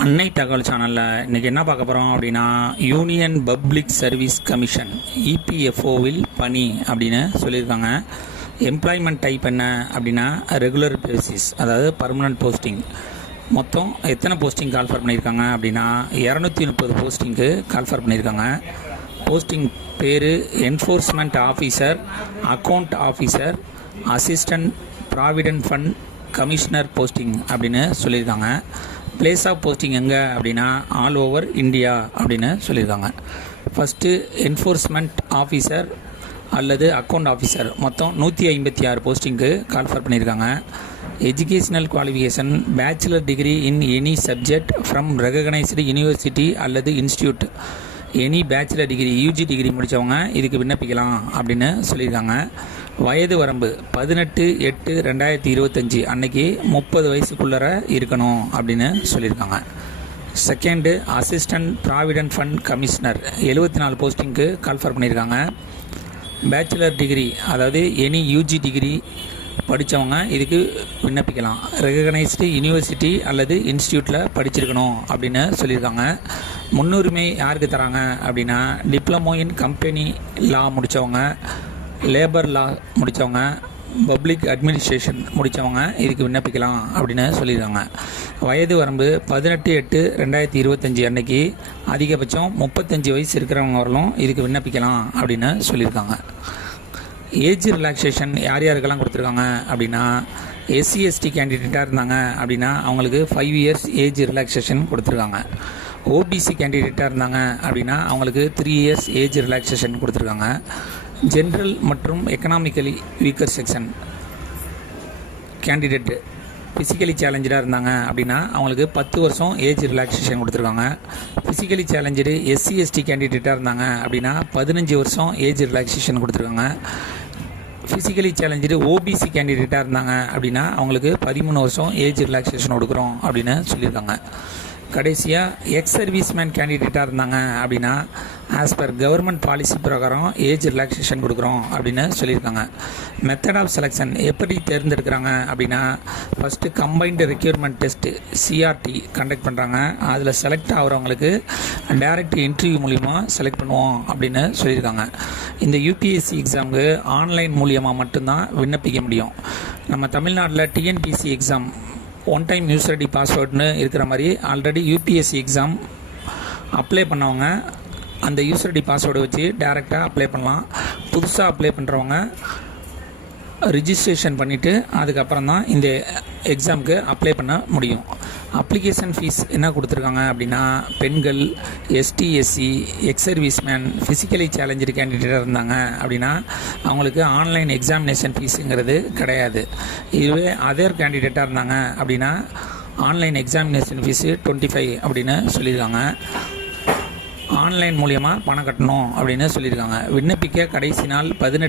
அன்னை தகவல் சேனலில் இன்றைக்கி என்ன பார்க்க போகிறோம் அப்படின்னா, யூனியன் பப்ளிக் சர்வீஸ் கமிஷன் இபிஎஃப்ஓவில் பணி அப்படின்னு சொல்லியிருக்காங்க. எம்ப்ளாய்மெண்ட் டைப் என்ன அப்படின்னா ரெகுலர் பேசிஸ், அதாவது பர்மனன்ட் போஸ்டிங். மொத்தம் எத்தனை போஸ்டிங் கால்ஃபர் பண்ணியிருக்காங்க அப்படின்னா 230 போஸ்டிங்க்கு கால்ஃபர் பண்ணியிருக்காங்க. போஸ்டிங் பேர் enforcement officer, account officer, assistant provident fund commissioner posting அப்படின்னு சொல்லியிருக்காங்க. பிளேஸ் ஆஃப் போஸ்டிங் எங்கே அப்படின்னா ஆல் ஓவர் இந்தியா அப்படின்னு சொல்லியிருக்காங்க. ஃபஸ்ட்டு என்ஃபோர்ஸ்மெண்ட் ஆஃபீஸர் அல்லது அக்கௌண்ட் ஆஃபீஸர் மொத்தம் 156 போஸ்டிங்க்கு கால்ஃபர் பண்ணியிருக்காங்க. Educational qualification bachelor degree in any subject from recognised university அல்லது institute. Any bachelor degree UG degree முடித்தவங்க இதுக்கு விண்ணப்பிக்கலாம் அப்படின்னு சொல்லியிருக்காங்க. வயது வரம்பு 18/8/2025 அன்னைக்கு 30 வயசுக்குள்ளே இருக்கணும் அப்படின்னு சொல்லியிருக்காங்க. Second assistant provident fund commissioner 74 போஸ்டிங்க்கு கால்ஃபர் பண்ணியிருக்காங்க. பேச்சுலர் டிகிரி அதாவது எனி யூஜி டிகிரி படித்தவங்க இதுக்கு விண்ணப்பிக்கலாம். ரெகக்னைஸ்டு யூனிவர்சிட்டி அல்லது இன்ஸ்டியூட்டில் படிச்சிருக்கணும் அப்படின்னு சொல்லியிருக்காங்க. முன்னுரிமை யாருக்கு தராங்க அப்படின்னா டிப்ளமோ இன் கம்பெனி லா முடித்தவங்க, லேபர் லா முடித்தவங்க, பப்ளிக் அட்மினிஸ்ட்ரேஷன் முடித்தவங்க இதுக்கு விண்ணப்பிக்கலாம் அப்படின்னு சொல்லியிருக்காங்க. வயது வரம்பு 18/8/2025 அன்னைக்கு அதிகபட்சம் 35 வயசு இருக்கிறவங்க வரலும் இதுக்கு விண்ணப்பிக்கலாம் அப்படின்னு சொல்லியிருக்காங்க. ஏஜ் ரிலாக்ஸேஷன் யார் யாருக்கெல்லாம் கொடுத்துருக்காங்க அப்படின்னா எஸ்சி/எஸ்டி கேண்டிடேட்டாக இருந்தாங்க அப்படின்னா அவங்களுக்கு 5 இயர்ஸ் ஏஜ் ரிலாக்ஸேஷன் கொடுத்துருக்காங்க. ஓபிசி கேண்டிடேட்டாக இருந்தாங்க அப்படின்னா அவங்களுக்கு 3 இயர்ஸ் ஏஜ் ரிலாக்ஸேஷன் கொடுத்துருக்காங்க. ஜென்ரல் மற்றும் economically weaker section candidate physically சேலஞ்சடாக இருந்தாங்க அப்படின்னா அவங்களுக்கு 10 வருஷம் ஏஜ் ரிலாக்ஸேஷன் கொடுத்துருக்காங்க. ஃபிசிக்கலி சேலஞ்சடு எஸ்சி/எஸ்டி கேண்டிடேட்டாக இருந்தாங்க அப்படின்னா 15 வருஷம் ஏஜ் ரிலாக்ஸேஷன் கொடுத்துருக்காங்க. ஃபிசிக்கலி சேலஞ்சடு ஓபிசி கேண்டிடேட்டாக இருந்தாங்க அப்படின்னா அவங்களுக்கு 13 வருஷம் ஏஜ் ரிலாக்ஸேஷன் கொடுக்குறோம் அப்படின்னு சொல்லியிருக்காங்க. கடைசியாக எக்ஸ் சர்வீஸ்மேன் கேண்டிடேட்டாக இருந்தாங்க அப்படின்னா ஆஸ் பர் கவர்மெண்ட் பாலிசி பிரகாரம் ஏஜ் ரிலாக்ஸேஷன் கொடுக்குறோம் அப்படின்னு சொல்லியிருக்காங்க. மெத்தட் ஆஃப் செலெக்ஷன் எப்படி தேர்ந்தெடுக்கிறாங்க அப்படின்னா first combined requirement test CRT conduct பண்ணுறாங்க. அதில் செலக்ட் ஆகிறவங்களுக்கு டைரக்ட் இன்டர்வியூ மூலிமா செலக்ட் பண்ணுவோம் அப்படின்னு சொல்லியிருக்காங்க. இந்த யூபிஎஸ்சி எக்ஸாமுக்கு ஆன்லைன் மூலியமாக மட்டும்தான் விண்ணப்பிக்க முடியும். நம்ம தமிழ்நாட்டில் TNPSC exam one time user ID பாஸ்வேர்டுன்னு இருக்கிற மாதிரி ஆல்ரெடி யூபிஎஸ்சி எக்ஸாம் அப்ளை பண்ணவங்க அந்த யூசர் ஐடி பாஸ்வேர்டை வச்சு டைரெக்டாக அப்ளை பண்ணலாம். புதுசாக அப்ளை பண்ணுறவங்க ரிஜிஸ்ட்ரேஷன் பண்ணிவிட்டு அதுக்கப்புறம் தான் இந்த எக்ஸாமுக்கு அப்ளை பண்ண முடியும். அப்ளிகேஷன் ஃபீஸ் என்ன கொடுத்துருக்காங்க அப்படின்னா பெண்கள், எஸ்டி/எஸ்சி, எக்ஸ் சர்வீஸ்மேன், ஃபிசிக்கலி சேலஞ்சு கேண்டிடேட்டாக இருந்தாங்க அப்படின்னா அவங்களுக்கு ஆன்லைன் எக்ஸாமினேஷன் ஃபீஸுங்கிறது கிடையாது. இதுவே அதர் கேண்டிடேட்டாக இருந்தாங்க அப்படின்னா ஆன்லைன் எக்ஸாமினேஷன் ஃபீஸு 25 அப்படின்னு சொல்லியிருக்காங்க. ஆன்லைன் மூலியமாக பணம் கட்டணும் அப்படின்னு சொல்லியிருக்காங்க. விண்ணப்பிக்க கடைசி நாள் 18